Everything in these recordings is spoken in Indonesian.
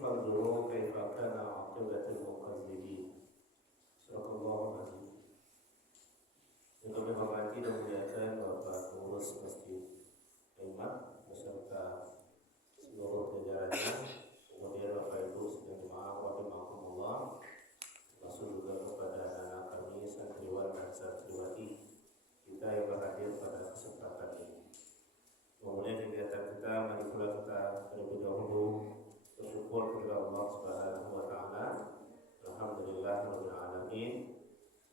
فانظروا كيف كان عاقبة المكذبين. Surahul Azim. Yang kami hormati dan muliakan Bapak Pengurus Masjid Iman beserta seluruh jajarannya, kemudian Bapak Ibu sedang jemaah rahimakumullah, termasuk juga kepada anak kami santriwan dan santriwati kita yang berhadir pada kesempatan ini. Memulai kegiatan kita, mari pula kita terlebih dahulu bersyukur kepada Allah Subhanahu wa taala. Alhamdulillahirabbil alamin.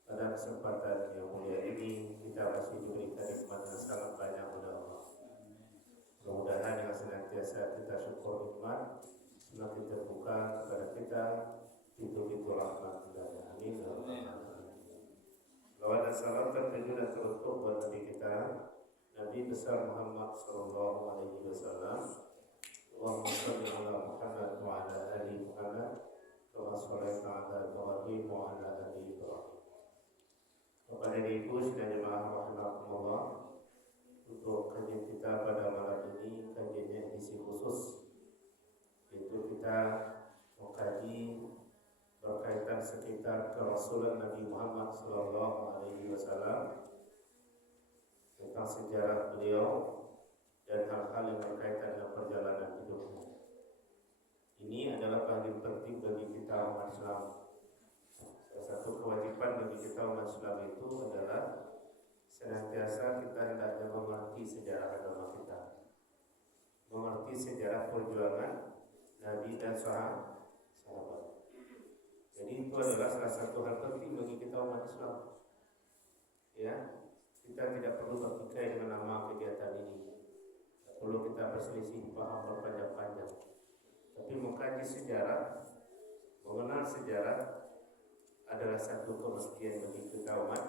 Pada kesempatan yang mulia ini kita masih diberikan nikmat yang sangat banyak oleh Allah. Mudah-mudahan dengan senantiasa kita syukur nikmat, semakin terbuka kepada kita pintu-pintu rahmat dan amin. Salawat dan salam tertuju dan teruntuk buat Nabi kita, Nabi besar Muhammad sallallahu alaihi wasallam. Allahumma shalli ala Muhammad wa ala ali Muhammad kama shallaita ala Ibrahim wa ala ali Ibrahim. Kepada Ibu dan jemaah rahimakumullah, untuk kajian kita pada malam ini kajiannya edisi khusus, yaitu kita mengkaji berkaitan sekitar kerasulan Nabi Muhammad sallallahu alaihi wasallam, tentang sejarah beliau dan hal-hal yang berkaitan dengan perjalanan hidupnya. Ini adalah bagian penting bagi kita umat Islam. Salah satu kewajiban bagi kita umat Islam itu adalah senantiasa kita hendaknya mengerti sejarah agama kita, mengerti sejarah perjuangan Nabi dan sahabat. Jadi itu adalah salah satu hal penting bagi kita umat Islam. Ya, kita tidak perlu bertikai dengan nama kegiatan ini. Perlu kita berselisih paham berpanjang-panjang, tapi mengkaji sejarah, mengenal sejarah adalah satu kemestian bagi kita umat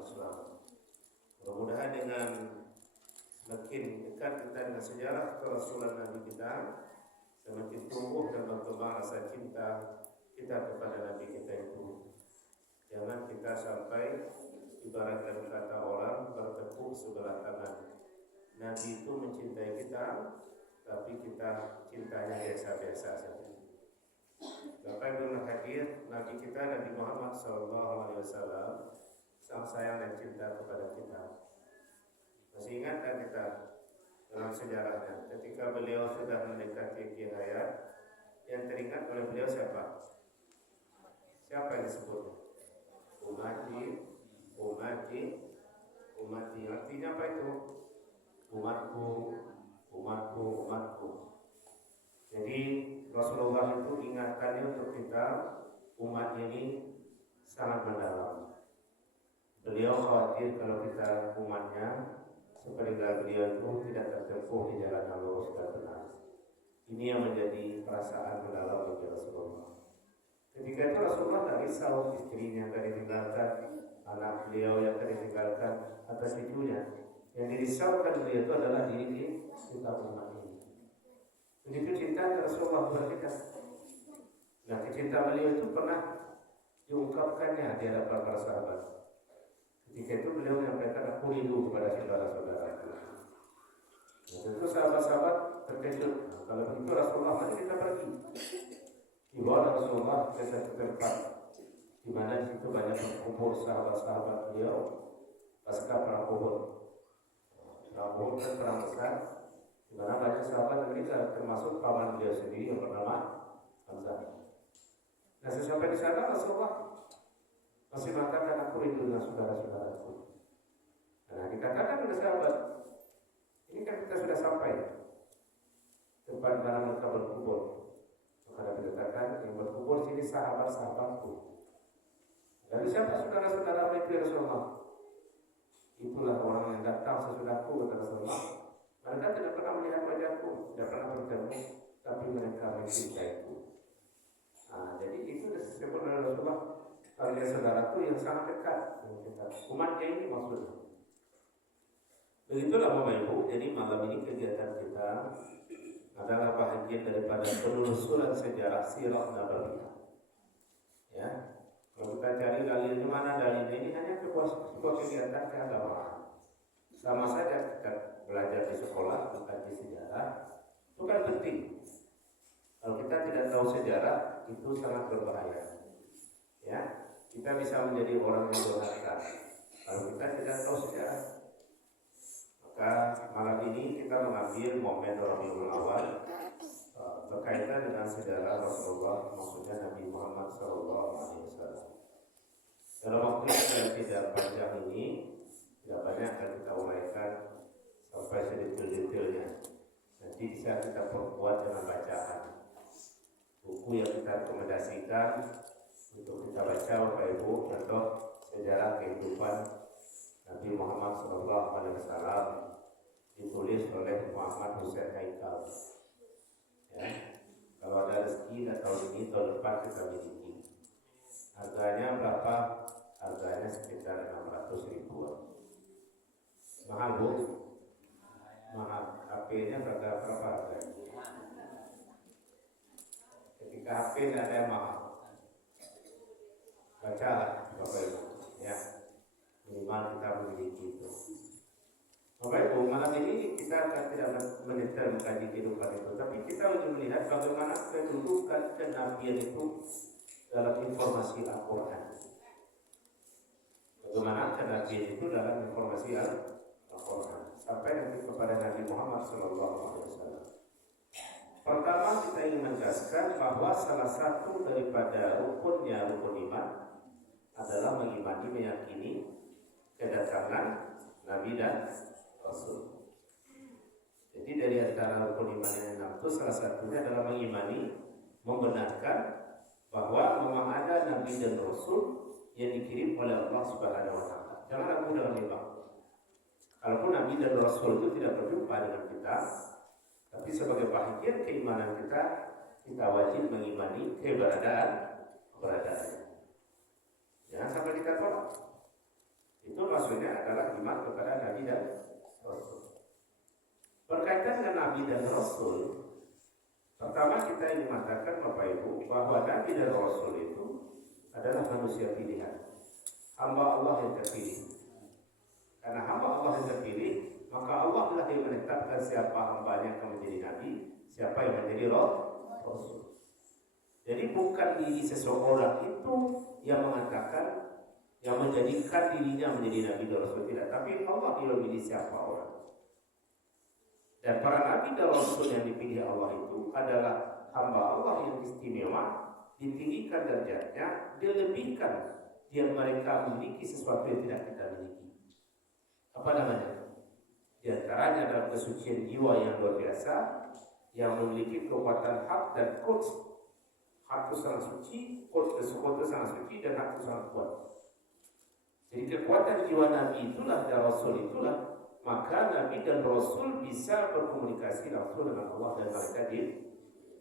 Islam. Mudah-mudahan dengan semakin dekat kita dengan sejarah kerasulan Nabi kita, semakin tumbuh dan berkembang rasa cinta kita kepada Nabi kita itu. Jangan kita sampai ibarat kata orang bertepuk sebelah tangan. Nabi itu mencintai kita, tapi kita cintanya biasa-biasa saja. Bapak Ibu hadir, Nabi kita Nabi Muhammad SAW sang sayang dan cinta kepada kita. Masih ingatkah kita dalam sejarahnya ketika beliau sudah mendekati akhir hayat, yang teringat oleh beliau siapa? Siapa yang disebutnya? Umati. Artinya apa itu? Umatku. Jadi Rasulullah itu ingatannya untuk kita umat ini sangat mendalam. Beliau khawatir kalau kita umatnya sepeninggal beliau itu tidak tertempuh di jalan yang lurus dan benar. Ini yang menjadi perasaan mendalam bagi Rasulullah. Ketika itu Rasulullah tak risau istrinya yang ditinggalkan, anak beliau yang ditinggalkan, atau cucunya. Yang dirisaukan beliau itu adalah diri kita umat ini. Begitu cinta Rasulullah kepada kita. Nah, kecintaan beliau itu pernah diungkapkannya di hadapan para sahabat. Ketika itu beliau menyampaikan, aku rindu kepada saudara-saudaraku. Nah, tentu sahabat-sahabat terkejut. Nah, kalau begitu Rasulullah, mari kita pergi. Dibawa Rasulullah ke satu tempat di mana di situ banyak berkumpul sahabat-sahabat beliau pasca perang Uhud. Perang Uhud kan perang besar, di mana banyak sahabat meninggal, termasuk paman beliau sendiri yang bernama Hamzah. Nah, sesampai di sana Rasulullah masih mengatakan, aku rindu dengan saudara-saudaraku. Nah, dikatakan oleh sahabat, ini kan kita sudah sampai tempat mana mereka berkumpul. Maka dikatakan yang berkumpul sini sahabat-sahabatku. Dari siapa saudara-saudara mereka Rasulullah? Itulah orang yang datang sesudahku, kata Rasulullah. Mereka tidak pernah melihat wajahku, tidak pernah bertemu, tapi mereka mencintaiku. Nah, jadi itu disebut oleh Rasulullah, kalian saudaraku yang sangat dekat dengan kita. Umatnya ini maksudnya. Begitulah Bapak Ibu. Jadi malam ini kegiatan kita adalah bahagian daripada penelusuran sejarah sirah nabawiyah. Ya, kalau kita cari dalilnya mana dalilnya, ini hanya sebuah kegiatan keagamaan. Sama saja kita belajar di sekolah, mengkaji sejarah, itu kan penting. Kalau kita tidak tahu sejarah, itu sangat berbahaya. Ya, kita bisa menjadi orang yang durhaka kalau kita tidak tahu sejarah. Maka malam ini kita mengambil momen Rabiul Awal berkaitan dengan sejarah Rasulullah, maksudnya Nabi Muhammad SAW. Dalam waktu yang tidak panjang ini, tidak banyak akan kita uraikan sampai sedetail-detailnya. Nanti bisa kita perkuat dengan bacaan buku yang kita rekomendasikan untuk kita baca, Bapak Ibu, contoh sejarah kehidupan Nabi Muhammad SAW ditulis oleh Muhammad Hussein Haikal. Ya, kalau ada rezeki dan tahun ini, tahun depan kita miliki. Harganya berapa? Harganya sekitar 600.000. Mahal Bu? Mahal. HP-nya berapa harganya? Ketika HP tidak ada yang mahal, bacalah Bapak Ibu. Ya, minimal kita memiliki itu. Bapak Ibu, malam ini kita akan tidak mendetail mengkaji kehidupan itu, tapi kita ingin melihat bagaimana kedudukan kenabian itu dalam informasi Al-Quran. Bagaimana kenabian itu dalam informasi Al-Quran sampai nanti kepada Nabi Muhammad SAW. Pertama kita ingin menegaskan bahwa salah satu daripada rukunnya rukun iman adalah mengimani, meyakini kedatangan Nabi dan Rasul. Jadi dari antara rukun iman yang 6 itu salah satunya adalah mengimani, membenarkan bahwa memang ada Nabi dan Rasul yang dikirim oleh Allah Subhanahu wa Ta'ala. Jangan ragu dengan ini, Bang. Kalaupun Nabi dan Rasul itu tidak berjumpa dengan kita, tapi sebagai bagian keimanan kita wajib mengimani keberadaannya. Jangan sampai kita tolak. Itu maksudnya adalah iman kepada Nabi dan Rasul. Berkaitan dengan Nabi dan Rasul, pertama kita ingin mengatakan Bapak Ibu bahwa Nabi dan Rasul itu adalah manusia pilihan, hamba Allah yang terpilih. Karena hamba Allah yang terpilih, maka Allah lah yang menetapkan siapa hambanya yang akan menjadi Nabi, siapa yang menjadi Rasul. Jadi bukan diri seseorang itu yang mengatakan, yang menjadikan dirinya menjadi Nabi dan Rasul, tidak. Tapi Allah yang memilih siapa orang. Dan para Nabi dan Rasul yang dipilih Allah itu adalah hamba Allah yang istimewa, ditinggikan derajatnya, dilebihkan dia mereka memiliki sesuatu yang tidak kita miliki. Apa namanya? Di antaranya adalah kesucian jiwa yang luar biasa, yang memiliki kekuatan hak dan quds. Hak itu sangat suci, quds itu sangat suci, dan hak itu sangat kuat. Jadi kekuatan jiwa Nabi itulah dan Rasul itulah, maka Nabi dan Rasul bisa berkomunikasi langsung dengan Allah dan malaikat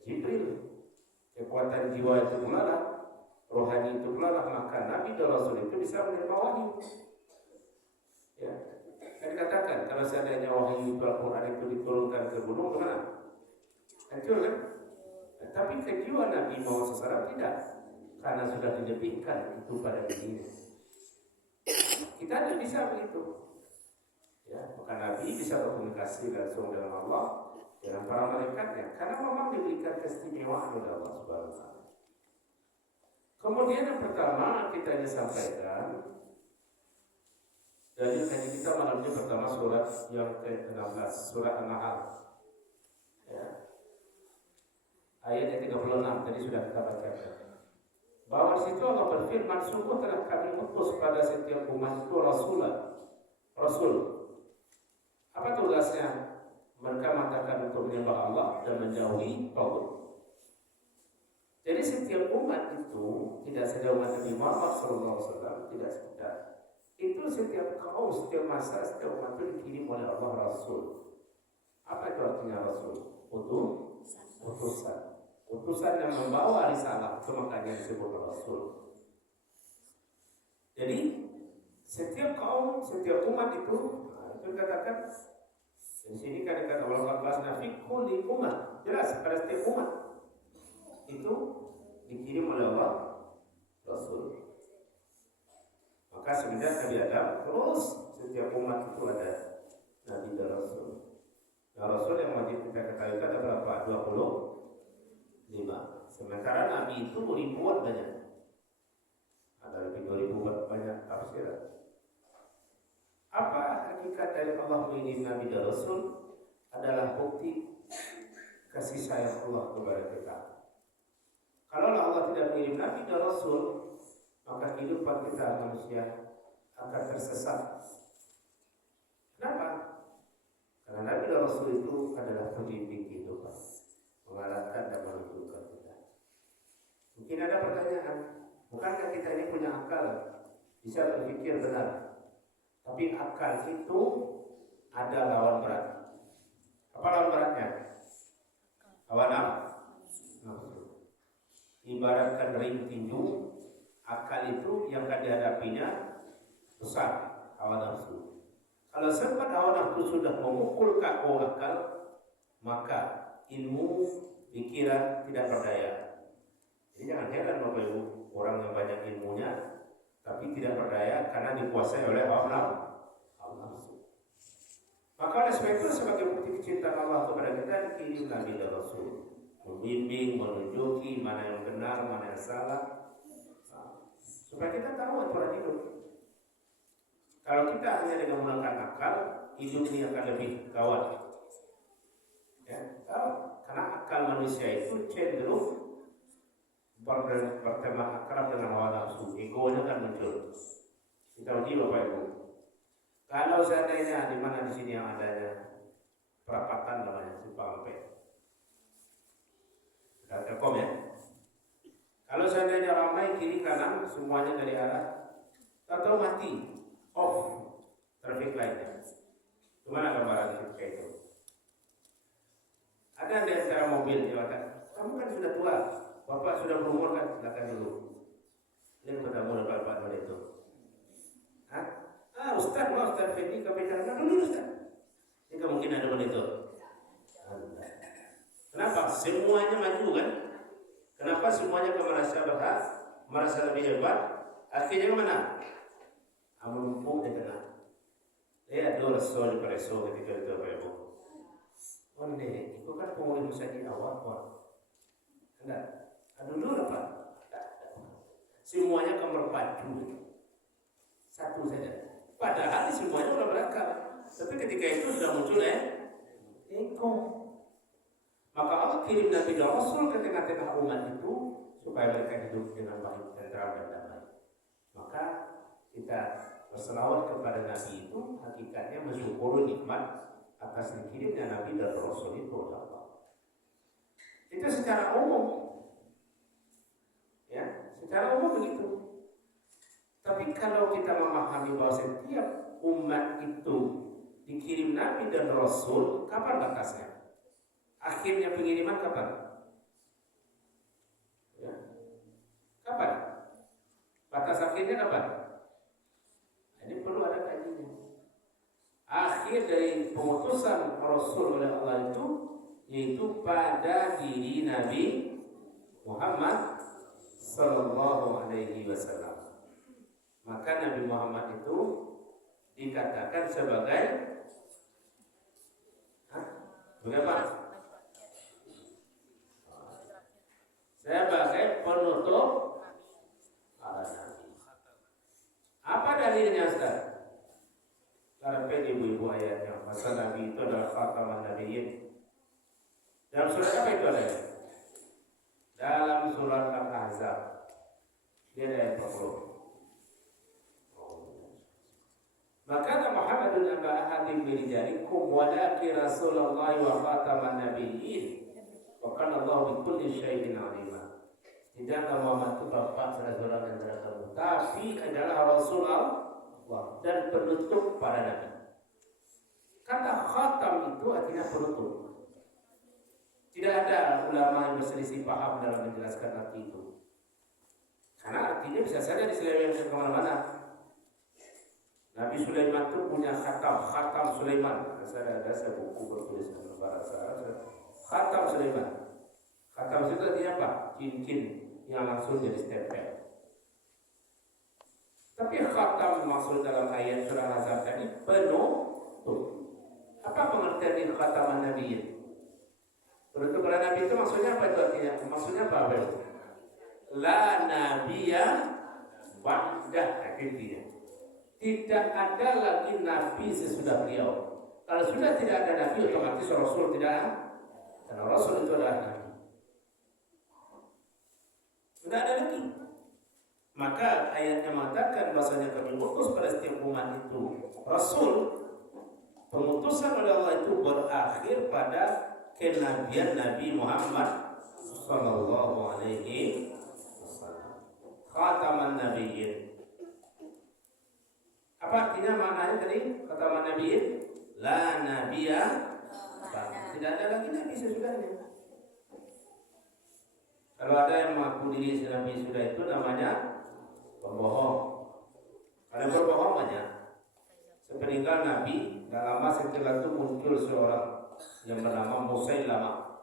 Jibril. Kekuatan jiwa itu pula lah, rohani itu pula lah, maka Nabi dan Rasul itu bisa menerima wahyu. Ya, kan dikatakan kalau seandainya wahyu Al-Quran itu diturunkan ke gunung, kemana? Hancur kan? Nah, tapi kejiwaan Nabi Muhammad SAW tidak, karena sudah dilebihkan itu pada dirinya. Kita tidak bisa begitu. Ya, maka Nabi bisa berkomunikasi langsung dengan Allah, dengan para malaikatnya, karena memang diberikan keistimewaan oleh Allah Subhanahu wa Ta'ala. Kemudian yang pertama kita ingin sampaikan dari kajian kita malam ini, pertama surat yang ke-16, surat An-Nahl. Ya. Ayat yang 36 tadi sudah kita bacakan. Bahwa di situ Allah berfirman, sungguh telah kami utus pada setiap umat itu Rasul. Apa tugasnya? Mereka mengatakan untuk menyembah Allah dan menjauhi tagut. Jadi setiap umat itu tidak saja umat Nabi Muhammad SAW, tidak sekedar itu, setiap kaum, setiap masa, setiap umat itu dikirim oleh Allah Rasul. Apa itu artinya Rasul? Utusan yang membawa risalah, itu makanya disebut Rasul. Jadi setiap kaum, setiap umat itu dikatakan di sini kan dikatakan Allah 14 nafi kulli umat, jelas pada setiap umat itu dikirim oleh Allah Rasul. Maka semenjak Nabi Adam terus setiap umat itu ada Nabi dan Rasul. Nah, Rasul yang wajib kita ketahui ada berapa? 25 hakikat dari Allah mengirim Nabi dan Rasul adalah bukti kasih sayang Allah kepada kita. Kalau Allah tidak mengirim Nabi dan Rasul, maka kehidupan kita manusia akan tersesat. Kenapa? Karena Nabi dan Rasul itu adalah pembimbing kehidupan, mengarahkan dan menunjukkan kita. Mungkin ada pertanyaan, bukankah kita ini punya akal, bisa berpikir benar? Tapi akal itu ada lawan berat. Apa lawan beratnya? Lawan nafsu. Ibaratkan ring tinju, akal itu yang akan dihadapinya besar, hawa nafsu. Kalau sempat hawa nafsu sudah memukul KO akal, maka ilmu, pikiran tidak berdaya. Jadi jangan heran Bapak Ibu, orang yang banyak ilmunya tapi tidak berdaya karena dikuasai oleh hawa nafsu. Maka oleh sebab itu sebagai bukti kecintaan Allah kepada kita dikirim Nabi dan Rasul, membimbing, menunjuki mana yang benar, mana yang salah, supaya kita tahu aturan hidup. Kalau kita hanya dengan menggunakan akal, hidup ini akan lebih gawat. Ya, karena akal manusia itu cenderung berteman akrab dengan hawa nafsu, egonya kan muncul. Kita uji Bapak Ibu. Kalau seandainya di mana di sini yang adanya perapatan namanya simpang Ampel, ada Telkom ya. Kalau seandainya ramai kiri kanan semuanya dari arah, atau mati, off traffic lightnya, gimana gambaran kayak itu? Ada di antara mobil yang kata, kamu kan sudah tua, bapak sudah berumur kan, silakan dulu. Ini mudah-mudahan kalau itu. Ustaz Fendi kebicaraan dulu Ustaz. Ini kemungkinan ada begitu. Kenapa? Semuanya maju kan? Kenapa semuanya merasa berhak, merasa lebih hebat? Akhirnya mana? Amumpuk di tengah. Lihat dulu soal preso ketika itu Pak Ibu. Oh ini, itu kan pengurus musa di awal Pak. Enggak, dulu apa? Semuanya berpacu. Satu saja. Padahal semuanya sudah berakal. Tapi ketika itu sudah muncul ego. Maka Allah kirim Nabi dan Rasul ke tengah-tengah umat itu supaya mereka hidup dengan baik dan terang dan damai. Maka kita berselawat kepada Nabi itu hakikatnya mensyukuri nikmat atas dikirimnya Nabi dan Rasul itu oleh Allah. Itu secara umum. Ya, secara umum begitu. Tapi kalau kita memahami bahwa setiap umat itu dikirim Nabi dan Rasul, kapan batasnya? Akhirnya pengiriman kapan? Ya. Kapan? Batas akhirnya kapan? Ini perlu ada kajiannya. Akhir dari pengutusan Rasul oleh Allah itu yaitu pada diri Nabi Muhammad Sallallahu Alaihi Wasallam. Maka Nabi Muhammad itu dikatakan sebagai bagaimana? Sebagai penutup para nabi. Apa dalilnya Ustaz? Karena ibu-ibu ayatnya, masa Nabi itu adalah khataman nabiyyin. Dalam surat apa itu adanya? Dalam surat Al-Ahzab. Dia ada ayat 40. Maka Muhammadun aba ahadin min rijalikum walakin Rasulullah wa khataman nabiyyin. Wa kana Allah bi kulli syai'in alima. Tidaklah Muhammad itu bapak saudara dan saudara kamu, tapi adalah Rasulullah dan penutup para nabi. Kata khatam itu artinya penutup. Tidak ada ulama yang berselisih paham dalam menjelaskan arti itu. Karena artinya bisa saja diselewengkan kemana-mana. Nabi Sulaiman itu punya khatam Sulaiman. Saya buku bertulis dalam bahasa Arab. Khatam Sulaiman. Khatam itu artinya apa? Cincin yang langsung jadi stempel. Tapi khatam maksud dalam ayat surah Al-Ahzab tadi penutup. Apa pengertian di khataman Nabi itu? Penutup para Nabi itu maksudnya apa itu artinya? Maksudnya apa? La nabiyya ba'dah. Intinya Tidak ada lagi nabi sesudah beliau. Kalau sudah tidak ada nabi, otomatis rasul tidak ada. Karena rasul itu adalah nabi. Tidak ada lagi. Maka ayatnya mengatakan bahasanya kami utus pada setiap umat itu rasul. Pengutusan oleh Allah itu berakhir pada kenabian Nabi Muhammad sallallahu alaihi wasallam. Khataman nabiyyin. Apa artinya maknanya tadi? Khataman nabiyyin, la nabiyya. Tidak ada lagi nabi sesudahnya. Kalau ada yang mengaku diri nabi sudah itu namanya pembohong. Ada berbohong banyak. Sepeninggal Nabi, tak lama setelah itu muncul seorang yang bernama Musailamah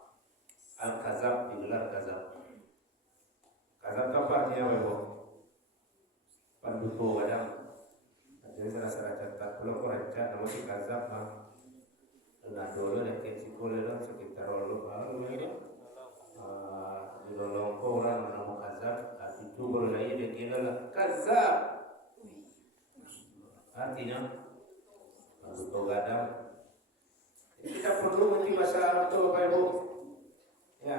Al-Kazab, digelar Kazab. Kazab itu apa artinya Bapak? Penduto kadang. Jadi salah catat pulau Korea, nama si Kazab mah. Nah dulu dekat Cikulirang sekitar lalu di Lolongko orang nama Kazab, itu baru lagi dia kira Kazab. Artinya untuk gadang. Kita perlu mengerti bahasa Arab itu Bapak Ibu. Ya.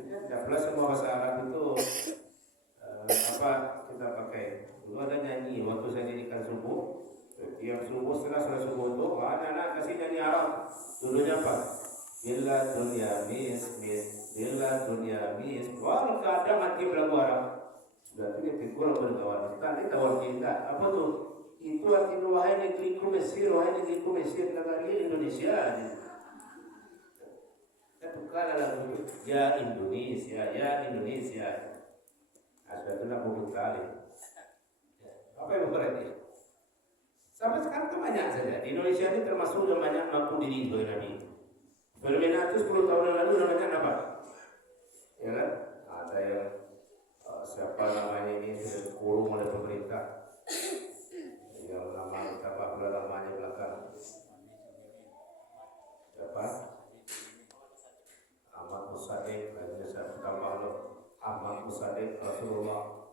Tidak pula semua bahasa Arab itu apa kita pakai. Dulu ada nyanyi waktu saya dirikan subuh. Tiap subuh setelah subuh itu anak-anak kasih nyanyi Arab. Dulunya apa? Bila dunia mis, bila dunia mis. Wah, ada mati belagu Arab. Berarti dia kurang berkawan. Tadi tawar kita. Apa tuh? Itu artinya wahai negeriku Mesir, negara Indonesia. Satu kala lagu ya Indonesia. Asal nak buku kali. Apa yang berarti? Sampai sekarang itu banyak saja. Di Indonesia ini termasuk yang banyak mengaku diri sebagai Nabi. Fenomena itu 10 tahun yang lalu namanya apa? Ya kan? Ada yang siapa namanya ini dikurung oleh pemerintah. Yang nama apa namanya belakang? Siapa? Ahmad Musaddiq, hanya saya tambah loh. Ahmad Musaddiq Rasulullah.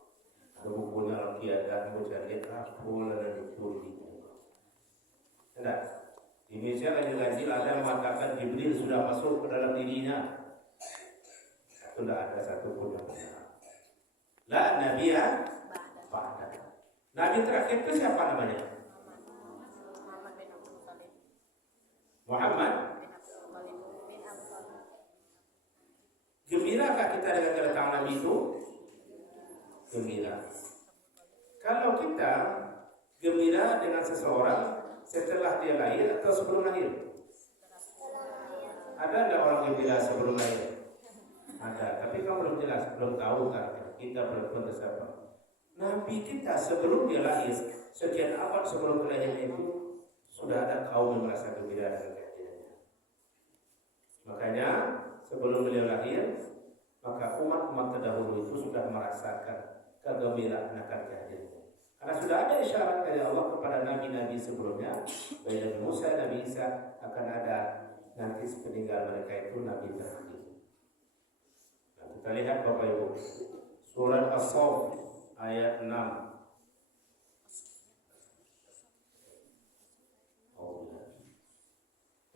Ada bukunya Al-Qiyadah, Mujahid, Kabul dan Turki. Tidak. Di Indonesia kajian ada yang mengatakan Jibril sudah masuk ke dalam dirinya. Itu tidak ada satu pun yang benar. La Nabiya Ba'da. Nabi terakhir itu siapa namanya? Muhammad. Gembira kah kita dengan kedatangan Nabi itu? Gembira. Kalau kita gembira dengan seseorang setelah dia lahir atau sebelum lahir? Ada enggak orang gembira sebelum lahir? Ada, tapi kamu belum jelas, belum tahu kan kita berbuat siapa. Nabi kita sebelum dia lahir, sekian abad sebelum kelahirannya itu sudah ada kaum yang merasa gembira dengan kehadirannya. Makanya sebelum beliau lahir, maka umat-umat terdahulu itu sudah merasakan kegembiraan akan kehadirannya. Karena sudah ada isyarat dari Allah kepada nabi-nabi sebelumnya, baik Nabi Musa, Nabi Isa, akan ada nanti sepeninggal mereka itu nabi terakhir. Nah, kita lihat Bapak Ibu, surat As-Saff ayat 6.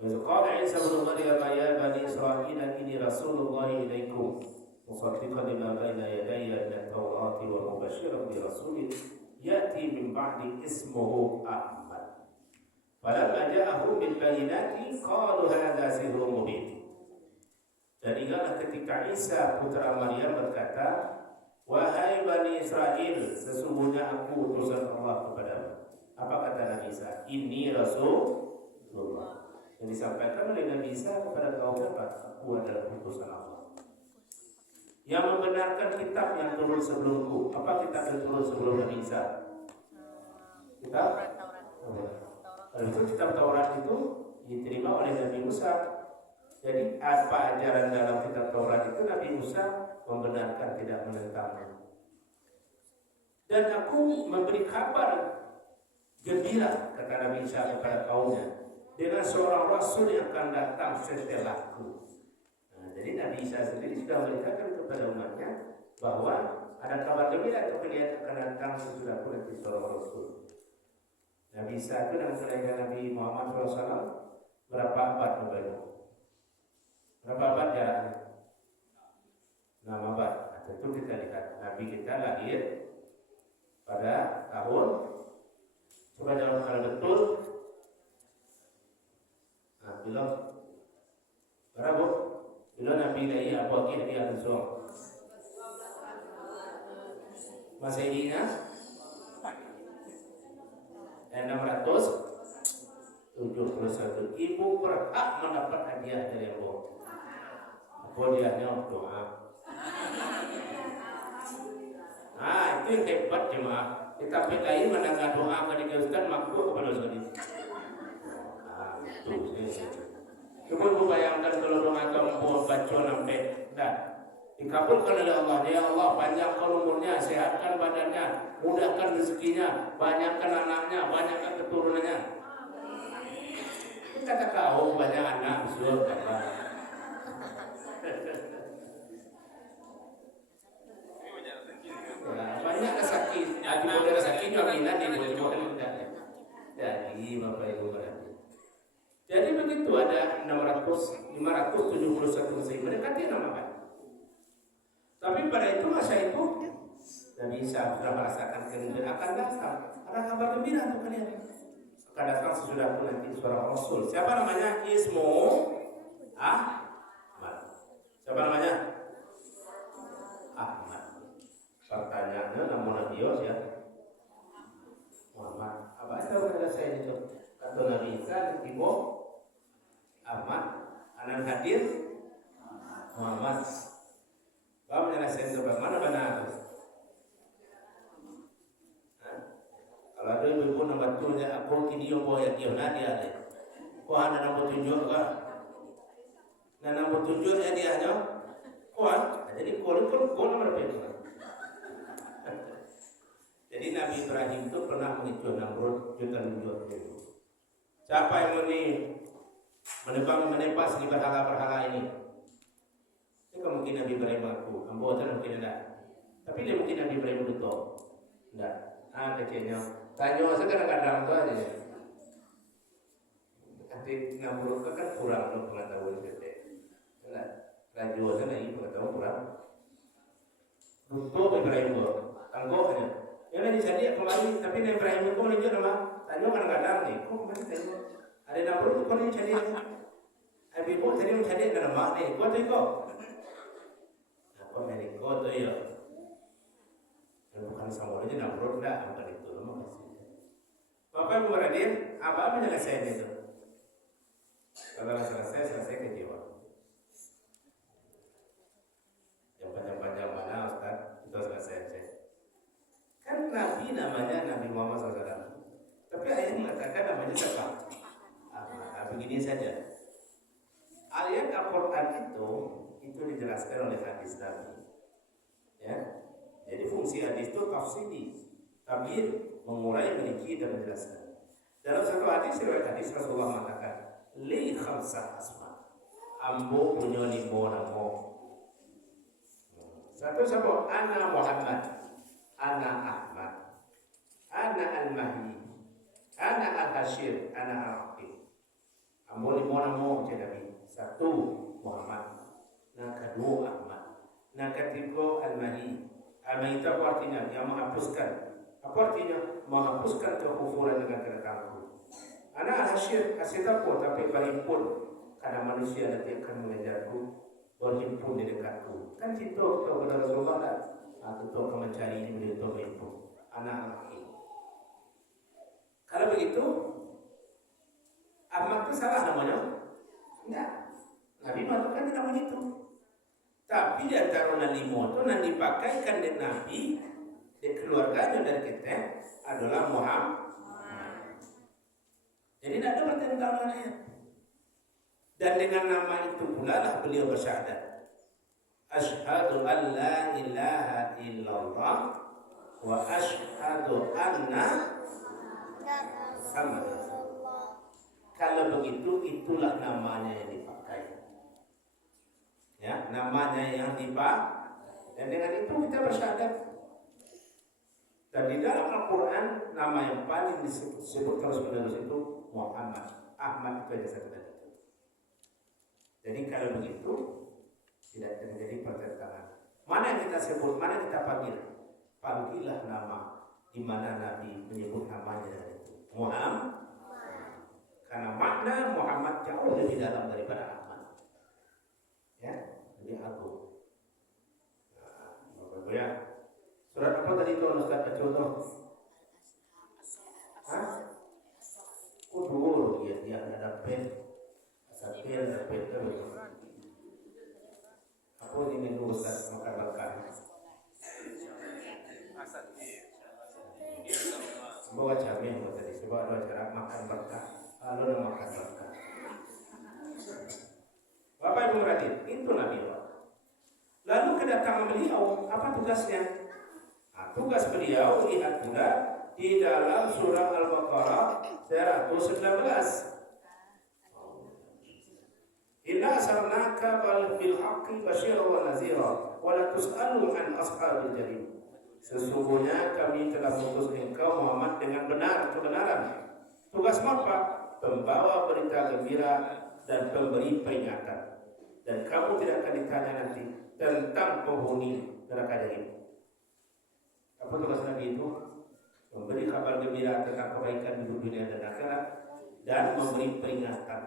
Qala Isa bin Maryam ya bani Israil inni rasulullah ilaikum musaddiqan lima bayna yadayya min at-taurati wa mubasyshiran bi rasulin ya'ti min ba'di ismuhu Ahmad. Falamma ja'ahum bil bayyinati qalu hadza sihrun mubin. Dan ingatlah ketika Isa putra Maryam berkata, wahai Bani Israel, sesungguhnya aku utusan Allah kepadamu. Apa kata Nabi Isa? Ini Rasulullah. Yang disampaikan oleh Nabi Isa kepada kaumnya, aku adalah utusan Allah. Yang membenarkan kitab yang turun sebelumku. Apa kitab yang turun sebelum Nabi Isa? Kitab Taurat. Kalau itu kitab Taurat itu diterima oleh Nabi Musa. Jadi apa ajaran dalam kitab Taurat itu Nabi Musa membenarkan, tidak menentangnya. Dan aku memberi kabar gembira, kata Nabi Isa kepada kaumnya, dengan seorang Rasul yang akan datang setelahku. Nah, jadi Nabi Isa sendiri sudah memberitakan kepada umatnya bahwa Ada kabar gembira itu kelihatan akan datang sesudah nanti seorang Rasul. Nabi Isa itu dengan kelahiran Nabi Muhammad SAW berapa abad berbeda? Berapa abad jaraknya? 6 abad. Nah, tentu kita lihat Nabi kita lahir pada tahun, coba jawab kalau betul. Nah, bila berapa? Bila Nabi lahir apa lagi Nabi Al-Zuhur? Masehinya 671. Ibu berhak mendapat hadiah dari Allah. Hadiahnya doa. Nah, itu yang hebat jemaah. Kita lain mendengar doa ketika Ustaz makhluk kepada Ustaz. Coba bayangkan kalau doa kamu baca sampai dah dikabulkan oleh Allah. Ya Allah, panjangkan umurnya, sehatkan badannya, mudahkan rezekinya, banyakkan anaknya, banyakkan keturunannya. Kita tak tahu banyak anak surga. Banyak sakit, hati muda sakit jaminan di bawah jadi Bapak Ibu berarti. Jadi begitu ada 571 Masehi mendekati nama. Tapi pada itu masa itu Nabi Isa sudah merasakan kegembiraan akan datang. Ada kabar gembira untuk kalian. Akan datang sesudah itu nanti seorang Rasul. Siapa namanya? Ismu Ahmad. Siapa namanya? Ahmad. Pertanyaannya namun Nabi ya Muhammad. Apa itu kata saya itu? Kata Nabi Isa Ibu Ahmad anak hadir Muhammad. Kamu menyelesaikan coba mana benar? Kalau ada ibu nama tuanya aku kini yang bawa yang dia ada. Kau ada nama tunjuk kan? Nama tunjuknya dia nya. Kau jadi kau nama berapa? Jadi Nabi Ibrahim itu pernah mengicu Namrud jutaan itu. Siapa yang menepas di berhala-berhala ini? Itu mungkin Nabi Ibrahim aku, ambotan mungkin ada. Tapi dia mungkin Nabi Ibrahim betul. Enggak. Kecilnya. Tanya saya kadang-kadang tu aja. Nanti Namrud kan kurang pengetahuan kita. Enggak. Raju sana ini pengetahuan kurang. Betul Ibrahim tu. Tangguhnya. Yang lain jadi kembali, tapi Nabi Ibrahim itu menunjuk nama. Tanya kadang-kadang ni. Kok kembali tanya. Ada Namrud tu kau ni jadi. Abi pun tadi mencari nama ni. Kau tu kau. Amerika tu ya. Bukan sama aja Namrud dah, bukan itu nama kasih. Bapak Ibu beradik, apa menyelesaikan itu? Kalau selesai ke jiwa. Yang panjang-panjang mana Ustaz? Itu selesai. Kan Nabi namanya Nabi Muhammad SAW. Tapi ayat mengatakan namanya siapa? Begini saja. Ayat Al-Quran itu dijelaskan oleh hadis Nabi. Ya. Jadi fungsi hadis itu tafsiri, tabir, mengurai, merinci dan menjelaskan. Dalam satu hadis riwayat hadis Rasulullah mengatakan, li khamsah asma. Ambo punya 5 nama. Satu sebut ana Muhammad, ana Ahmad, ana Al-Mahdi, ana Al-Hashir, ana Al-Aqib. Ambo 5 nama macam Nabi. Satu Muhammad, yang kedua Ahmad, yang ketiga Al-Mahdi. Al-Mahdi itu apa artinya? Yang menghapuskan. Apa artinya? Menghapuskan kekufuran dengan kedatanganku. Anak Al-Hashir, kasih takut tapi berhimpun karena manusia nanti akan mengejarku, berhimpun di dekatku. Kan kita kepada Rasulullah kan? Kita akan mencari ini beliau itu berhimpun. Anak Al-Mahdi. Kalau begitu, Ahmad itu salah namanya? Tidak. Nabi mengatakan nama itu. Tapi di antara 5 itu nanti dipakaikan di Nabi, di keluarganya dari kita adalah Muhammad. Jadi tidak ada pertentangannya. Dan dengan nama itu pula lah beliau bersyahadat. Asyhadu an la ilaha illallah wa asyhadu anna Muhammad. Kalau begitu itulah namanya yang dipakai. Ya, namanya yang dipakai. Dan dengan itu kita bersyahadat. Dan di dalam Al-Quran nama yang paling disebut terus-menerus itu Muhammad. Ahmad itu aja satu tadi. Jadi kalau begitu tidak terjadi pertentangan. Mana yang kita sebut, mana yang kita panggil? Panggillah nama di mana Nabi menyebut namanya itu Muhammad. Karena makna Muhammad jauh lebih dalam daripada Ahmad. Ya, lebih agung. Nah, ya. Surat apa tadi tuan Ustaz contoh? Hah? Kudur, dia ada pen. Asapin, ada pen terus. Apa ini dulu Ustaz makan-makan? Bawa cabai buat tadi. Sebab ada cara makan berkah. Lalu makan berkah. Bapak Ibu hadirin, itu Nabi Allah. Lalu kedatangan beliau, apa tugasnya? Tugas beliau lihat pula di dalam surah Al-Baqarah 119. Inna arsalnaka bil haqqi basyiran wa nadhira wa la tus'alu an ashabil jahim. Sesungguhnya kami telah mengutus engkau Muhammad dengan benar kebenaran. Tugas apa? Pembawa berita gembira dan pemberi peringatan. Dan kamu tidak akan ditanya nanti tentang penghuni neraka jahim. Apa tugas Nabi itu? Memberi kabar gembira tentang kebaikan di dunia dan akhirat dan memberi peringatan.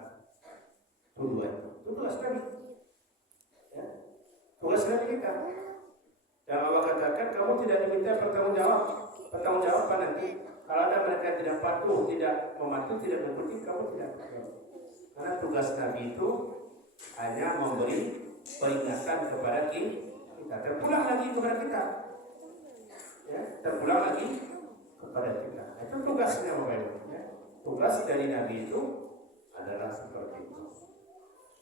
Itu tugas Nabi. Ya. Tugas Nabi kita. Dan Allah katakan kamu tidak diminta pertanggungjawaban nanti. Kalau ada mereka yang tidak patuh, tidak mematuhi, tidak mengikuti, kamu tidak patuh. Karena tugas Nabi itu hanya memberi peringatan kepada kita. Terpulang lagi kepada kita. Ya, terpulang lagi kepada kita. Itu tugasnya Bapak Ibu. Ya. Tugas dari Nabi itu adalah seperti itu.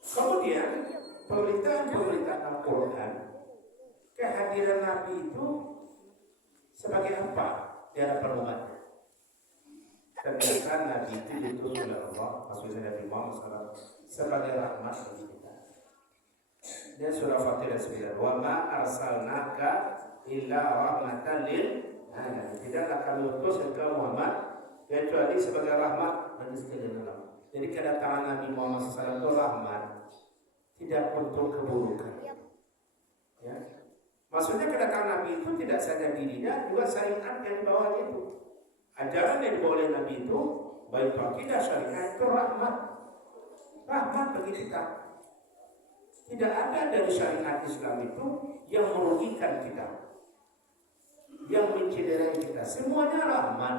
Kemudian pemberitaan Al-Quran, kehadiran Nabi itu sebagai apa di hadapan umatnya? Ternyata Nabi itu diutus oleh Allah, maksudnya Nabi Muhammad SAW, sebagai rahmat bagi kita. Dia surah Fatihah 9. Wa ma arsalnaka illa rahmatan lil alamin. Tidaklah kami utus engkau Muhammad kecuali sebagai rahmat bagi sekalian alam. Jadi kedatangan Nabi Muhammad SAW itu rahmat, tidak untuk keburukan. Ya. Maksudnya kedatangan Nabi itu tidak saja dirinya, juga syariat yang dibawa itu. Ajaran yang dibawa oleh Nabi itu, baik akidah syariat itu rahmat, rahmat bagi kita. Tidak ada dari syariat Islam itu yang merugikan kita, yang mencederai kita. Semuanya rahmat.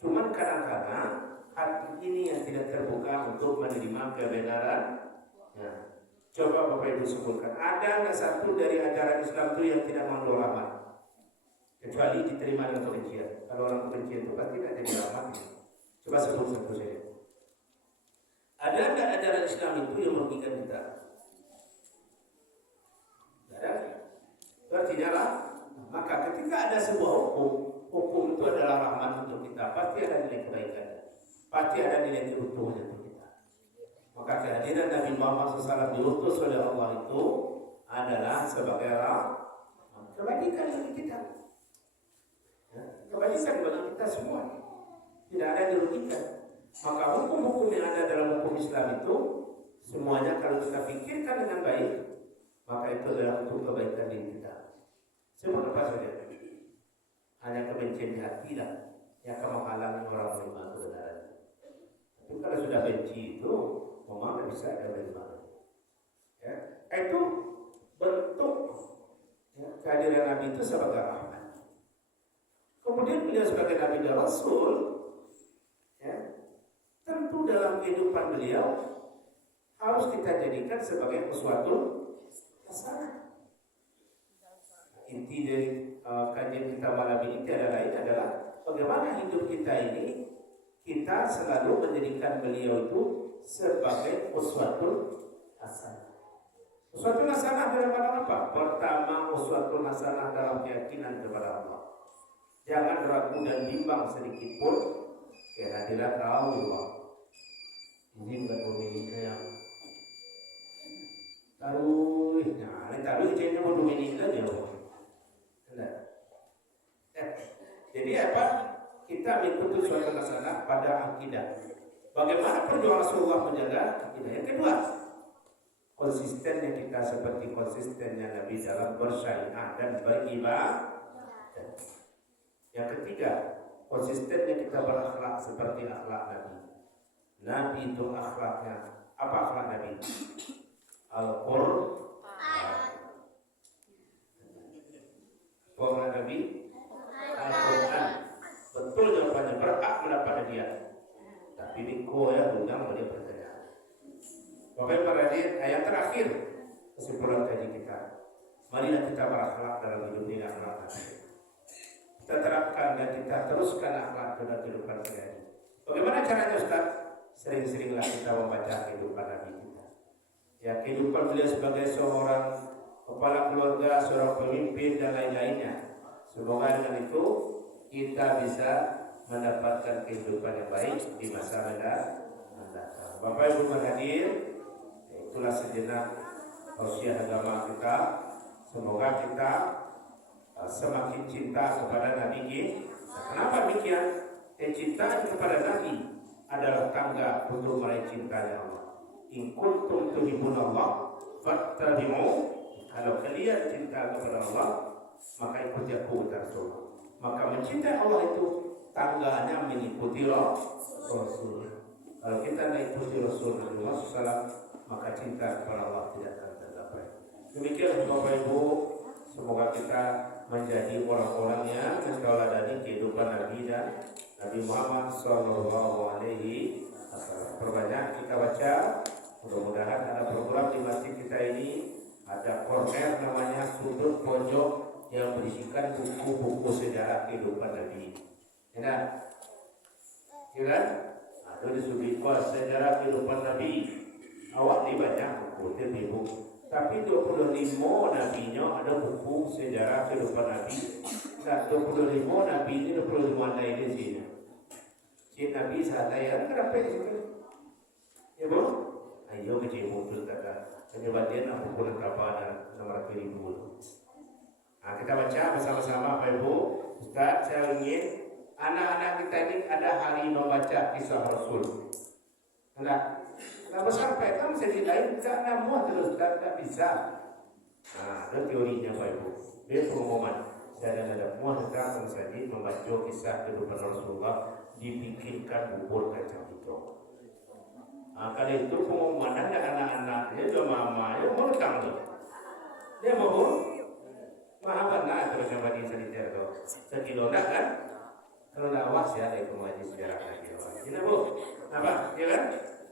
Cuman kadang-kadang hati ini yang tidak terbuka untuk menerima kebenaran. Ya. Coba Bapak Ibu sebutkan, ada nggak satu dari ajaran Islam itu yang tidak mengandung rahmat? Kecuali diterima dengan kebencian. Kalau orang kebencian itu pasti tidak jadi rahmat. Coba sebut satu saja. Ada nggak ajaran Islam itu yang merugikan kita? Ada. Artinya lah. Maka ketika ada sebuah hukum itu adalah rahmat untuk kita, pasti ada nilai kebaikan, pasti ada nilai keuntungan untuk kita. Maka kehadiran Nabi Muhammad SAW diutus oleh Allah itu adalah sebagai kebaikan bagi kita. Kebaikan bagi kita semua. Tidak ada yang dirugikan. Maka hukum-hukum yang ada dalam hukum Islam itu semuanya kalau kita pikirkan dengan baik, maka itu adalah untuk kebaikan diri kita. Semua apa saja. Hanya kebencian di hati lah yang akan menghalangi orang menerima kebenaran. Tapi kalau sudah benci itu, memang tidak bisa ada menerima. Ya, itu bentuk ya, kehadiran Nabi itu sebagai rahmat. Kemudian beliau sebagai Nabi dan Rasul, ya, tentu dalam kehidupan beliau harus kita jadikan sebagai sesuatu hasanah. Inti dari kajian kita malam ini tiada lain adalah bagaimana hidup kita ini kita selalu menjadikan beliau itu sebagai uswatun hasanah. Uswatun hasanah dalam apa? Pertama, uswatun hasanah dalam keyakinan kepada Allah. Jangan ragu dan bimbang sedikit pun kehadiran Allah. Ini bukan pemiliknya yang taruh, nah, taruh itu yang mau dominan dia. kita mengikuti suatu masalah pada akidah. Bagaimana perjuangan Rasulullah menjaga akidah? Yang kedua, konsistennya kita seperti konsistennya Nabi dalam bersyariat dan beribadah. Yang ketiga, konsistennya kita berakhlak seperti akhlak Nabi. Nabi itu akhlaknya apa akhlak Nabi? Al-Qur'an. Akhlak Nabi Al-Qur'an. Betul jawabannya, berakhlak pada dia. Tapi Niko ya undang dia pertanyaan. Bapak para hadirin, ayat terakhir kesimpulan kaji kita. Marilah kita berakhlak dalam hidup ini akhlak Nabi. Kita terapkan dan kita teruskan akhlak dalam kehidupan sehari-hari. Bagaimana caranya Ustaz? Sering-seringlah kita membaca kehidupan Nabi kita. Ya, kehidupan beliau sebagai seorang kepala keluarga, seorang pemimpin dan lain-lainnya. Semoga dengan itu kita bisa mendapatkan kehidupan yang baik di masa mendatang. Bapak Ibu hadir, itulah sejenak tausiah agama kita. Semoga kita semakin cinta kepada Nabi kita. Kenapa demikian? Cinta kepada Nabi adalah tangga untuk meraih cintanya Allah. In kuntum tuhibbunallah fattabi'u. Kalau kalian cinta kepada Allah, maka ikuti aku kata Rasulullah. Maka mencintai Allah itu tangganya mengikuti Rasul. Kalau kita tidak ikuti Rasulullah SAW, maka cinta kepada Allah tidak akan tercapai. Demikian Bapak Ibu, semoga kita menjadi orang-orang yang meneladani kehidupan Nabi dan Nabi Muhammad Sallallahu Alaihi Wasallam. Perbanyak kita baca. Mudah-mudahan ada program di masjid kita ini, ada corner namanya sudut pojok yang berisikan buku-buku sejarah kehidupan Nabi. Ya, kan? Ada di sudut sejarah kehidupan Nabi. Awak ni banyak buku, tapi 25 nabinya ada buku sejarah kehidupan Nabi. Nah, 25 nabi ini 25 lain di sini. Si Nabi sana yang kenapa di situ? Ya bu? Ayo ke cimu tu kata. Penyebabnya nak buku lengkap ada nomor 1000. Nah, kita baca bersama-sama Pak Ibu. Ustaz, saya ingin anak-anak kita ini ada hari membaca kisah Rasul. Nah, sampai kan sedih lain karena muat terus tak bisa. Nah, ada teorinya Pak Ibu. Dia pengumuman. Saya ada muat tentang saja membaca kisah kehidupan Rasulullah, dibikinkan bubur kacang hijau. Nah, kali itu pengumuman ada anak-anaknya, dia mama, dia mau datang tu. Dia mau mahal benar terus yang bagi cerita tu. Sekilo dah kan? Kalau dah awas ya, ada pengaji sejarah lagi. Ini bu, apa? Ya kan?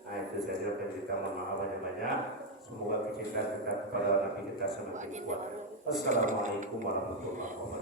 Nah, itu saja kita mohon maaf banyak-banyak. Semoga kecintaan kita kepada Nabi kita semakin kuat. Assalamualaikum warahmatullahi wabarakatuh.